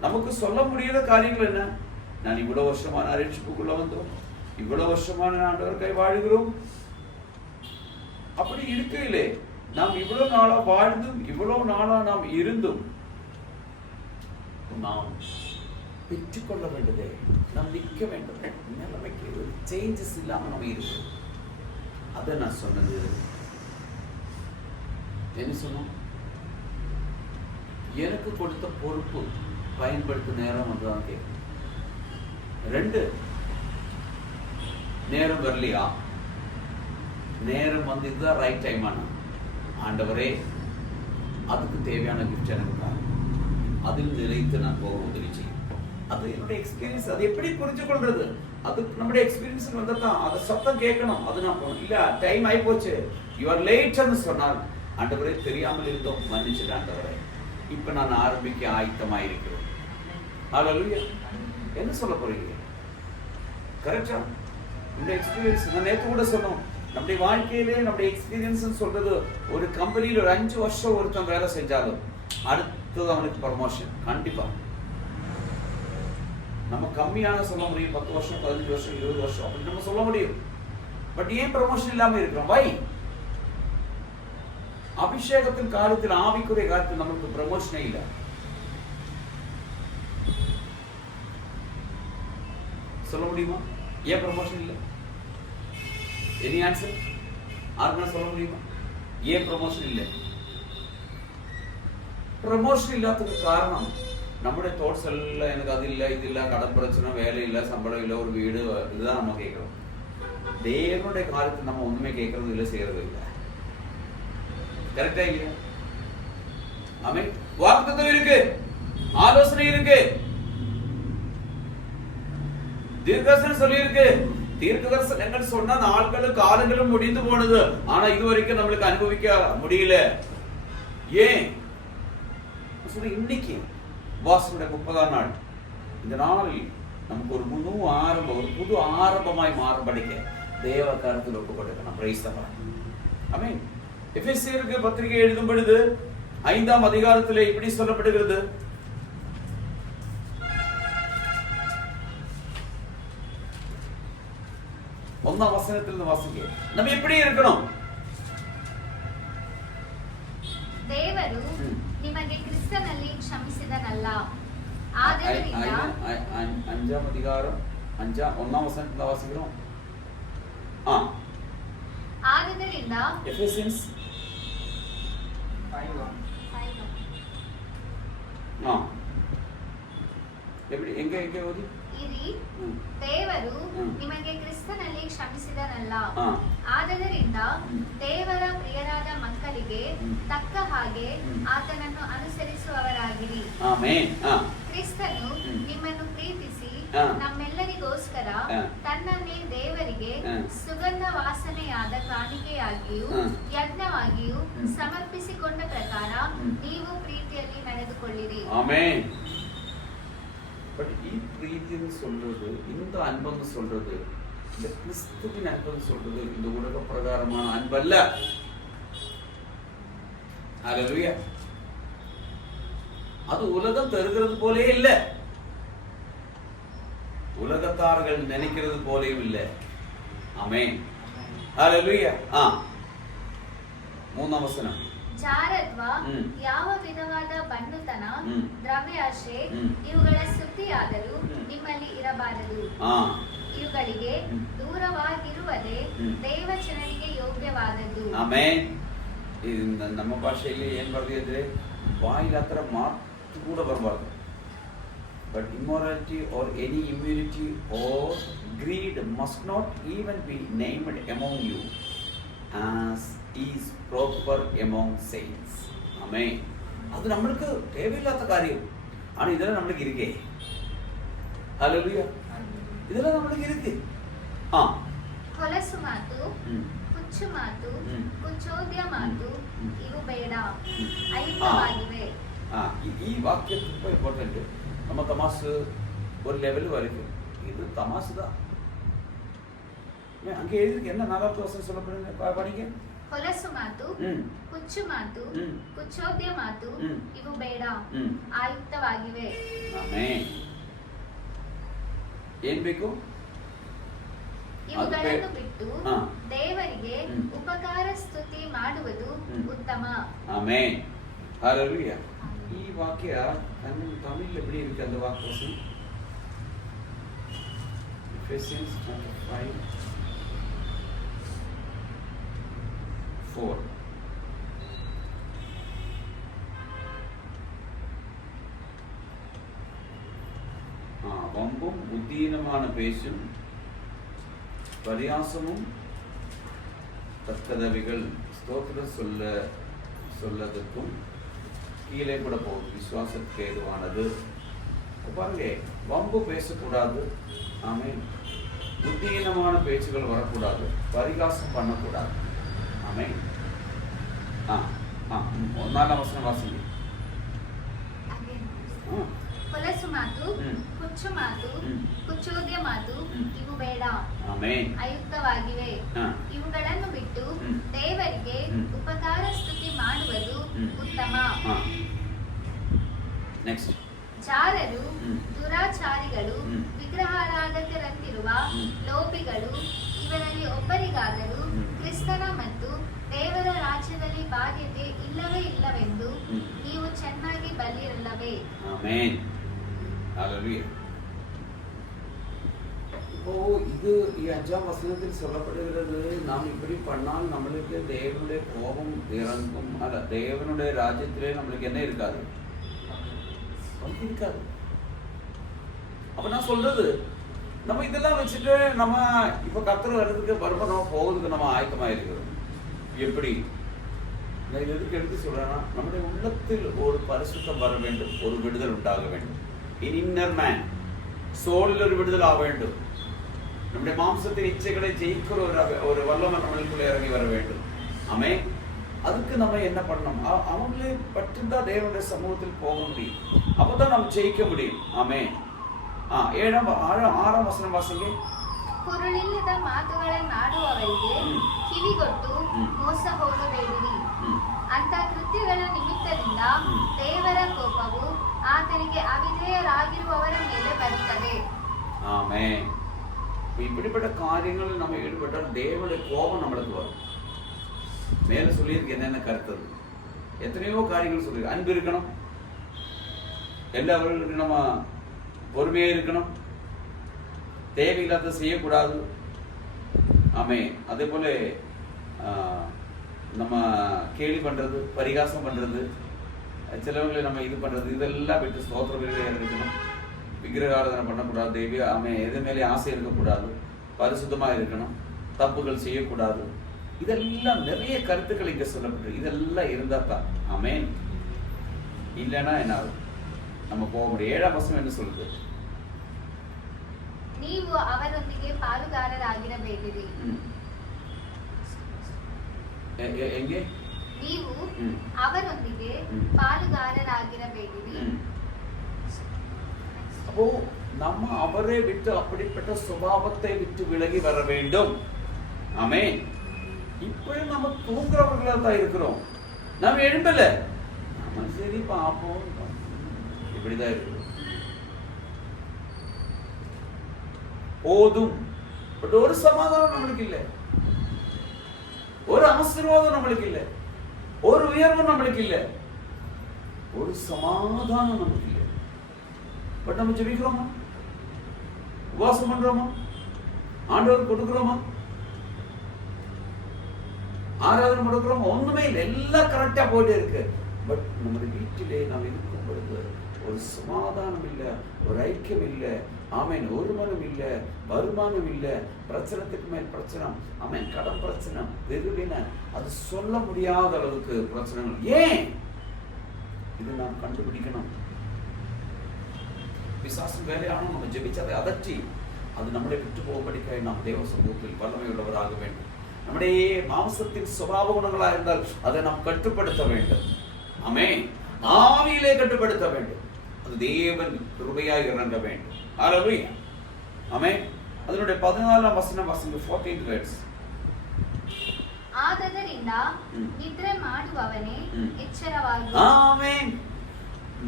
நமக்கு சொல்ல முடியாத காரியங்கள் என்ன? நான் இவ்வளவு வருஷமான ரட்சிப்புக்குள்ள வந்தோம், இவ்வளவு வருஷமான ஆண்டவர் கை வாழுகிறோம். அப்படி இருக்கையிலே நாம் இவ்வளவு நாளா வாழ்ந்தும், இவ்வளவு நாளா நாம் இருந்தும், நாம் பெற்றுக்கொள்ள வேண்டியதே, நாம் நிற்க வேண்டும். நிலைமைக்கு ஒரு சேஞ்சஸ் இல்லாம நம்ம இருக்கோம். அதை நான் சொன்னது என்ன சொன்னோம்? எனக்கு கொடுத்த பொறுப்பு பயன்படுத்த நேரம் வந்துதான் கேட்கும். 2, நேரம் வரலையா? நேரம் வந்து இதுதான் ரைட் டைம். ஆனா ஆண்டவரே அதுக்கு தேவையான கிஃப்ட் எனக்கு தான், அதில் நிலைத்து நான் போக உதவி செய்யும். அது என்னுடைய எக்ஸ்பீரியன்ஸ். அது எப்படி புரிஞ்சு கொள்றது? அது நம்முடைய எக்ஸ்பீரியன்ஸ் வந்ததான். அதை சத்தம் கேட்கணும். அது நான் இல்ல, டைம் ஆகி போச்சு, யுவர் லேட்னு சொன்னால், ஆண்டவரே தெரியாமல் இருந்தோம், மன்னிச்சுட்டு ஆண்டவரே, இப்ப நான் ஆரம்பிக்க ஆயத்தமாக இருக்கிறேன். ஹalleluya. என்ன சொல்ல போறீங்க? கரெக்டா? இந்த எக்ஸ்பீரியன்ஸ் நான் நேற்று கூட சொன்னோம். நம்முடைய வாழ்க்கையிலே நம்முடைய எக்ஸ்பீரியன்ஸ் சொல்றது, ஒரு கம்பெனியில் ஒரு 5 வருஷம் ஒருத்தன் வேலை செஞ்சாலும் அடுத்தது அவனுக்கு ப்ரமோஷன் கண்டிப்பா. நம்ம கம்மியான சொல்ல முடியும், 10 வருஷம் 15 வருஷம் 20 வருஷம் அப்படி நம்ம சொல்ல முடியும். பட் ஏன் ப்ரமோஷன் இல்லாம இருக்கிறோம்? வை? அபிஷேகத்தின் காலத்தில், ஆவிக்குரிய காலத்தில் நமக்கு ப்ரமோஷனே இல்லை. சொல்ல முடியுமா? ஏன் ப்ரமோஷன் இல்லை? Any answer? யாருன்னா சொல்ல முடியுமா? ஏன் ப்ரமோஷன் இல்லை? ப்ரமோஷன் இல்லாததுக்கு காரணம் நம்முடைய தோட்ஸ் எல்லாம் எனக்கு அது இல்லை இது இல்லை, கடன் பிரச்சனை, வேலை இல்லை, சம்பளம் இல்லை, ஒரு வீடு, இதுதான் நம்ம கேட்கிறோம். தேவனுடைய காரியத்தை நம்ம ஒண்ணுமே கேட்கறது இல்லை, செய்யறது இல்லை. கரெக்டா இல்லையா? ஆமே. வாக்குத்தத்தம் இருக்கு, ஆலோசனை இருக்கு, தீர்க்கதரிசனம் சொல்லி இருக்கு. தீர்க்கதரிசனங்கள் சொன்ன நாட்களும் காலங்களும் முடிந்து போனது. ஆனா இதுவரைக்கும் நம்மளுக்கு அனுபவிக்க முடியல. ஏன்? இன்னைக்கு வாசனுடைய 30ஆம் நாள், இந்த நாளில் நமக்கு ஒரு புது ஆரம்பமாய் மாறுபடிக்க தேவ கருத்தில் ஒப்பு கொடுக்கணும். Price the Lord. ஆமென். எபேசியருக்கு பத்திரிகை எழுதும் பொழுது 5ஆம் அதிகாரத்திலே இப்படி சொல்லப்படுகிறது. 1ஆம் வசனத்திலிருந்து வாசிங்க. நம்ம எப்படி இருக்கணும்? ದೇವರು ನಿಮಗೆ ಕ್ರಿಸ್ತನಲ್ಲಿ ಕ್ಷಮಿಸಿದನಲ್ಲ, ಆದ್ದರಿಂದ 5ஆம் அதிகாரம் 1ஆம் வசனத்திலிருந்து வாசிக்கிறோம். ಆದ್ದರಿಂದ எபேசியன்ஸ் 5 எப்படி எங்க ஓದಿ? ಇರಿ, ದೇವರು ನಿಮಗೆ ಕ್ರಿಸ್ತನಲ್ಲಿ ಕ್ಷಮಿಸಿದನಲ್ಲ, ಆದ್ದರಿಂದ ದೇವರ ಪ್ರಿಯರಾದ ಮಕ್ಕಳಿಗೆ ತಕ್ಕ ಹಾಗೆ ಆತನನ್ನು ಅನುಸರಿಸುವವರಾಗಿರಿ. ಆಮೆನ್. ಕ್ರಿಸ್ತನು ನಿಮ್ಮನ್ನು ಪ್ರೀತಿಸಿ ನಮ್ಮೆಲ್ಲರಿಗೋಸ್ಕರ ತನ್ನನ್ನೇ ದೇವರಿಗೆ ಸುಗಂಧ ವಾಸನೆಯಾದ ಕಾಣಿಕೆಯಾಗಿಯೂ ಯಜ್ಞವಾಗಿಯೂ ಸಮರ್ಪಿಸಿಕೊಂಡ ಪ್ರಕಾರ ನೀವು ಪ್ರೀತಿಯಲ್ಲಿ ನಡೆದುಕೊಳ್ಳಿರಿ. ಆಮೆನ್. பட் பிரீத்தின்னு சொல்றது, இந்த அன்புன்னு சொல்றது, இந்த கிறிஸ்துவின் அன்புன்னு சொல்றது இந்த உலக பிரகாரமான அன்பல்ல. ஹல்லேலூயா. அது உலகம் தருகிறது போலே இல்ல, உலகத்தார்கள் நினைக்கிறது போலேயும் இல்ல. ஆமென். ஹல்லேலூயா. 3ஆம் வசனம். ಜಾರತ್ವ, ಯಾವ ವಿಧವಾದ ಬಣ್ಣುತನ, ದ್ರವ್ಯಾಶೆ ಇವುಗಳ ಸುದ್ದಿಯಾದರೂ ನಿಮ್ಮಲ್ಲಿ ಇರಬಾರದು. ಇವುಗಳಿಗೆ ದೂರವಾಗಿರುವುದೇ ದೇವಚನರಿಗೆ ಯೋಗ್ಯವಾದದ್ದು. ಆಮೆನ್. ನಮ್ಮ ಭಾಷೆಯಲ್ಲಿ ಏನ್ ಬರ್ದಿದ್ರೆ, ಬಾಯಿಲ ಹತ್ರ ಮಾತು ಕೂಡ ಬರಬಾರ್ದು. But immorality or any impurity or greed must not even be named among you as is proper among saints. Amen. அது நம்மளுக்கு தேவையில்லாத காரியம். ஆனா இதெல்லாம் நம்மளுக்கு இருக்கே. ஹalleluya. இதெல்லாம் நம்மளுக்கு இருக்கு. ಹೊಲಸು ಮಾತು, ಹುಚ್ಚು ಮಾತು, ಕುಚೋದ್ಯ ಮಾತು ಇವು ಬೇಡ, ಅಯುಕ್ತವಾಗಿವೆ. ಈ ವಾಕ್ಯ ತುಂಬಾ ಇಂಪಾರ್ಟೆಂಟ್. ನಮ್ಮ ತಮಾಸು ஒரு லெவல் வரைக்கும் இது தமாசு தான். அங்கே எழுதிருக்கு என்ன 4வது வசனம் சொல்லப்படுங்க, படிங்க. ಹೊಲಸು ಮಾತು, ಹುಚ್ಚು ಮಾತು, ಕುಚೋದ್ಯ ಮಾತು ಇವು ಬೇಡ, ಆಯುಕ್ತವಾಗಿವೆ. ಆಮೆನ್. ಏನ್ ಬೇಕು? ಇವುಗಳನ್ನು ಬಿಟ್ಟು ದೇವರಿಗೆ ಉಪಕಾರ ಸ್ತುತಿ ಮಾಡುವುದು ಉತ್ತಮ. ಆಮೆನ್. ஹalleluya. ಈ ವಾಕ್ಯ தமிழ்ல எப்படி இருக்கு அந்த வாக்கியம்? Ephesians chapter 5:4. வம்பும் புத்தீனமான பேச்சும் பரியாசமும் தக்கதவைகள் ஸ்தோத்திரம் சொல்லதுக்கும் கீழே கூட போகும், விசுவாசத்துக்கு ஏதுவானது. பாருங்க, வம்பு பேசக்கூடாது. ஆமென். புத்தியீனமான பேச்சுகள் வரக்கூடாது, பரிகாசம் பண்ணக்கூடாது. ஆமென். 4ஆம் வசனம் வாசிங்க. ಹೊಲಸು ಮಾತು, ಹುಚ್ಚು ಮಾತು, ಕುಚೋದ್ಯ ಮಾತು ಇವು ಬೇಡ, ಅಯುಕ್ತವಾಗಿವೆ. ಇವುಗಳನ್ನು ಬಿಟ್ಟು ದೇವರಿಗೆ ಉಪಕಾರ ಸ್ತುತಿ ಮಾಡುವುದು ಉತ್ತಮ. ಜಾರರು, ದುರಾಚಾರಿಗಳು, ವಿಗ್ರಹಾರಾಧಕರಂತಿರುವ ಲೋಭಿಗಳು ಇವರಲ್ಲಿ ಒಬ್ಬರಿಗಾದರೂ ಕ್ರಿಸ್ತನ ಮತ್ತು ದೇವರ ರಾಜ್ಯದಲ್ಲಿ ಬಾಧ್ಯತೆ ಇಲ್ಲವೇ ಇಲ್ಲವೆಂದು ನೀವು ಚೆನ್ನಾಗಿ ಬಲ್ಲಿರಲ್ಲವೇ. ஆமென். ஹalleluya. இப்போ இது 5ஆம் வசனத்தில் சொல்லப்படுகிறது, நாம் இப்படி பண்ணால் நம்மளுக்கு தேவனுடைய கோபம் இறங்கும். அல்ல, தேவனுடைய ராஜ்யத்திலே நம்மளுக்கு என்ன இருக்காது? நமக்கு இருக்காது. அப்ப நான் சொல்றது, நம்ம இதெல்லாம் வச்சுட்டு நம்ம இப்ப கர்த்தர் வர்றதுக்கு வருமானம் போகிறதுக்கு நம்ம ஆயத்தமா இருக்கிறோம். எப்படி நான் இது எதுக்கு எடுத்து சொல்றேன்னா, நம்முடைய உள்ளத்தில் ஒரு பரிசுத்தம் வர வேண்டும், ஒரு விடுதல் உண்டாக வேண்டும். இன் இன்னர் மேன், சோலில் ஒரு விடுதல் ஆக வேண்டும். நம்முடைய மாம்சத்தின் இச்சைகளை ஜெயிக்கிற ஒரு வல்லமை நம்மளுக்குள்ள இறங்கி வர வேண்டும். ஆமே. அதுக்கு நம்ம என்ன பண்ணணும்? அவங்களே பற்றிருந்தா தேவனுடைய சமூகத்தில் போக முடியும். அப்பதான் நம்ம ஜெயிக்க முடியும். ஆமே. 6ಾம் ವಚನ ವಾಸಿಗೆ. ಹುರುಳಿಲ್ಲದ ಮಾತುಗಳನ್ನು ಆಡುವವರಿಗೆ ಕಿವಿಗೊಟ್ಟು ಮೋಸ ಹೋಗಬೇಡಿರಿ. ಅಂತ ಕೃತ್ಯಗಳ ನಿಮಿತ್ತದಿಂದ ದೇವರ ಕೋಪವು ಆತನಿಗೆ ಅವಿಧೇಯರಾಗಿರುವವರ ಮೇಲೆ ಬರುತ್ತದೆ. ஆமென். இப்படிப்பட்ட காரியங்களில் நம்ம ஈடுபட்டால் தேவனுடைய கோபம் நம்மளுக்கு வரும். மேல சொல்லியிருக்கு என்னென்ன கருத்து, எத்தனையோ காரியங்கள் சொல்லியிருக்கு. அன்பு இருக்கணும், எல்லாவர்களுக்கும் நம்ம பொறுமையா இருக்கணும், தேவையில்லாத செய்யக்கூடாது. ஆமே. அதே போல நம்ம கேலி பண்றது, பரிகாசம் பண்றது, சிலவங்களை நம்ம இது பண்றது, இதெல்லாம் விட்டு ஸ்தோத்திர வேலையாக இருக்கணும். விக்கிரகாராதனை பண்ணக்கூடாது. தேவி ஆமே. எது மேலே ஆசை இருக்கக்கூடாது, பரிசுத்தமா இருக்கணும், தப்புகள் செய்யக்கூடாது. இதெல்லாம் நிறைய கருத்துக்கள் இங்க சொல்லப்பட்டு, இதெல்லாம் இருந்தா தான். ஆமே. இல்லைன்னா என்ன ஆகும்? நம்ம போக முடியும். 7ாம் வசனம் என்ன சொல்லுது? ನೀವು ಅವರೊಂದಿಗೆ ಪಾಲುಗಾರರಾಗಿರಬೇಡಿರಿ. எங்கே? ನೀವು ಅವರೊಂದಿಗೆ ಪಾಲುಗಾರರಾಗಿರಬೇಡಿರಿ. அப்போ நம்ம அவரை விட்டு அப்படிப்பட்ட சுபாவத்தை விட்டு விலகி வர வேண்டும். ஆமே. இப்ப நம்ம தூங்குறவர்களா தான் இருக்கிறோம். நம்ம எழும்பல, நம்ம சரி பாப்போம், இப்படிதான் இருக்கிறோம். போதும். பட் ஒரு சமாதானம் நம்மளுக்கு இல்லை, ஒரு ஆசீர்வாதம் நம்மளுக்கு இல்லை, ஒரு உயர்வு நம்மளுக்கு இல்லை, ஒரு சமாதானம் நமக்கு இல்லை. பட் நம்ம ஜெபிக்கிறோமா? உபவாசம் பண்றோமா? ஆண்டவர் கொடுக்கிறோமா? ஆராதனை கொடுக்கிறோமா? ஒண்ணுமே இல்லை. எல்லாம் கரெக்டா போயிட்டே இருக்கு. பட் நம்முடைய வீட்டிலே நாம் இருக்கும் பொழுது ஒரு சமாதானம் இல்லை, ஒரு ஐக்கியம் இல்லை. ஆமேன். ஒருமனம் இல்லை, வருமானம் இல்லை, பிரச்சனத்துக்கு மேல் பிரச்சனை. ஆமேன். கடன் பிரச்சனை, வெறுவின, அது சொல்ல முடியாத அளவுக்கு பிரச்சனைகள். ஏன்? இது நாம் கண்டுபிடிக்கணும். பிசாசு வேலையானும் நம்ம ஜெபிச்சதை அதற்றி அது நம்முடைய விட்டு போகும்படிக்காக நாம் தேவ சமூகத்தில் வல்லமை உள்ளவராக வேண்டும். நம்முடைய மாம்சத்தின் சுபாவ குணங்களாக இருந்தால் அதை நாம் கட்டுப்படுத்த வேண்டும். ஆமென். ஆவியிலே கட்டுப்படுத்த வேண்டும். அது தேவன் கிருபையாய் இறங்க வேண்டும். ஹல்லேலூயா. ஆமென். அதனுடைய 14ாம் வசனம் வாசிங்க. 14 words. ಆದದರಿಂದ ನಿದ್ರೆ ಮಾಡುವವನೇ ಎಚ್ಚರವಾಗಿ. ஆமென்.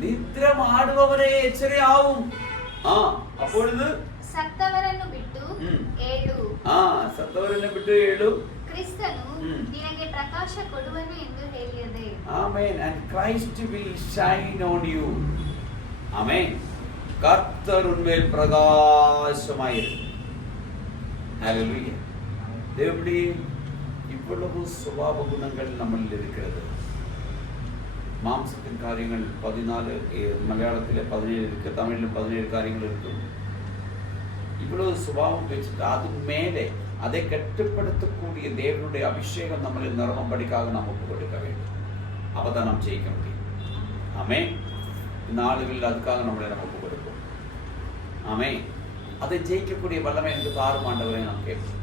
நித்திரை ಮಾಡುವವರೇ ಎಚ್ಚರಿಯಾവും. அப்பொழுது ಸತ್ತವರನ್ನು ಬಿಟ್ಟು ಏಳು. ಸತ್ತವರನ್ನು ಬಿಟ್ಟು ಏಳು. ಕ್ರಿಸ್ತನು ನಿನಗೆ ಪ್ರಕಾಶ ಕೊಡುವನು ಎಂದು ಹೇಳಿದೆ. Amen. And Christ will shine on you. ஆமென். கர்த்தர் உன்மேல் பிரகாசமாயிரு. ஹல்லேலூயா. தேவனே, இவ்வளவு சுபாவ குணங்கள் நம்மில் இருக்கிறது. மாம்சத்தின் காரியங்கள் 14, மலையாளத்தில் 17 இருக்கு, தமிழில் 17 காரியங்கள் இருக்கு. இவ்வளவு சுபாவம் வச்சுட்டு அது மேலே அதை கட்டுப்படுத்தக்கூடிய தேவனுடைய அபிஷேகம் நம்மளில் நிரம்படிக்காக நாம் ஒப்பு கொடுக்க வேண்டும். அப்பதான் நாம் ஜெயிக்க முடியும். ஆமென். நாடுகளில் அதுக்காக நம்மளை நம்ம ஒப்பு கொடுப்போம். ஆமென். அதை ஜெயிக்கக்கூடிய வல்லமை என்று தாரும் ஆண்டவரை நாம் கேட்போம்.